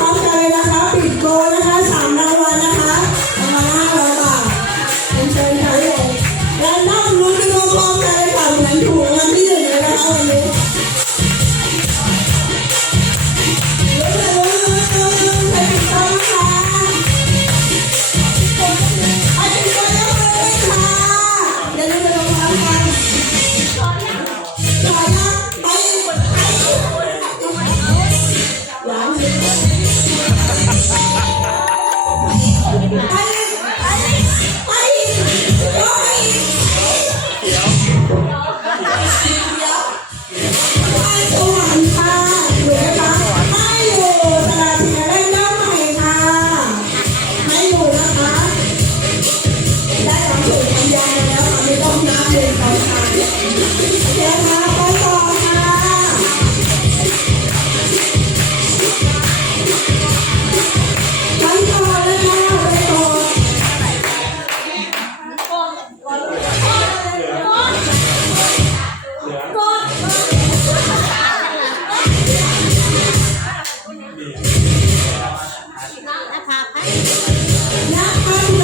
พร้อมกัน nakaka... Nakaka...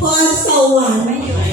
พรสวรรค์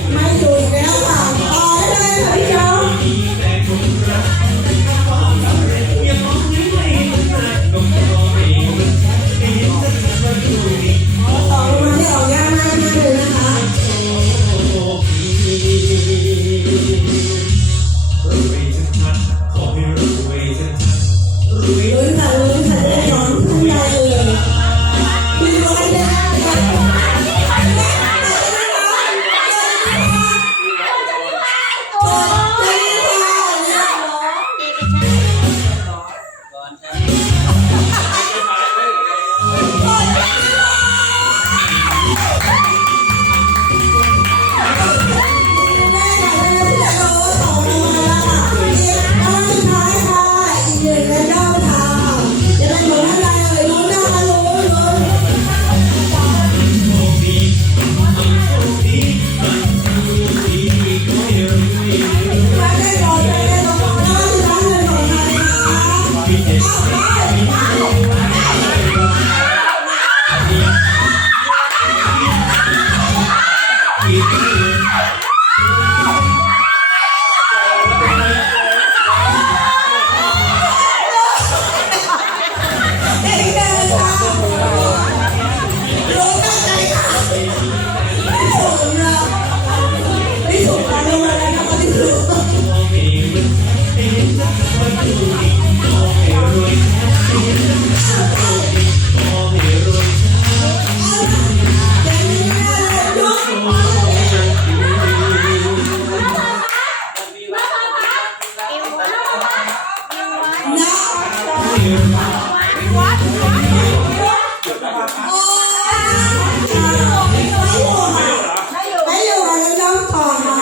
ไม่อยู่แล้วน้องต่อมา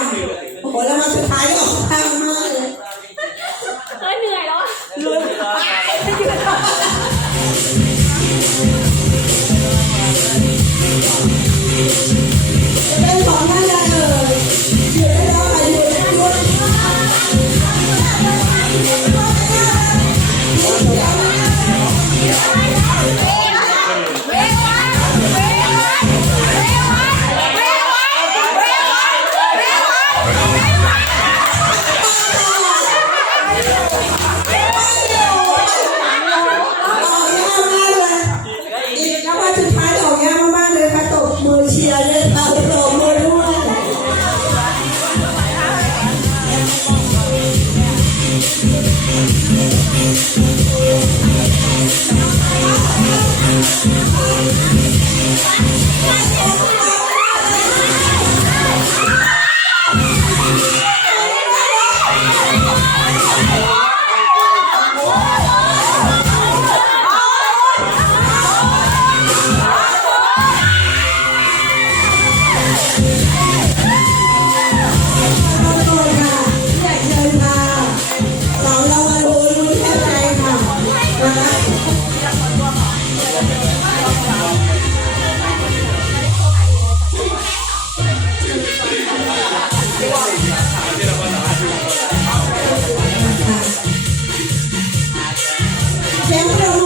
โอ้โหแล้วมาสุดท้ายออกทางมากเลยเฮ้ยเหนื่อยแล้วอะลุ้นไป Siyempre,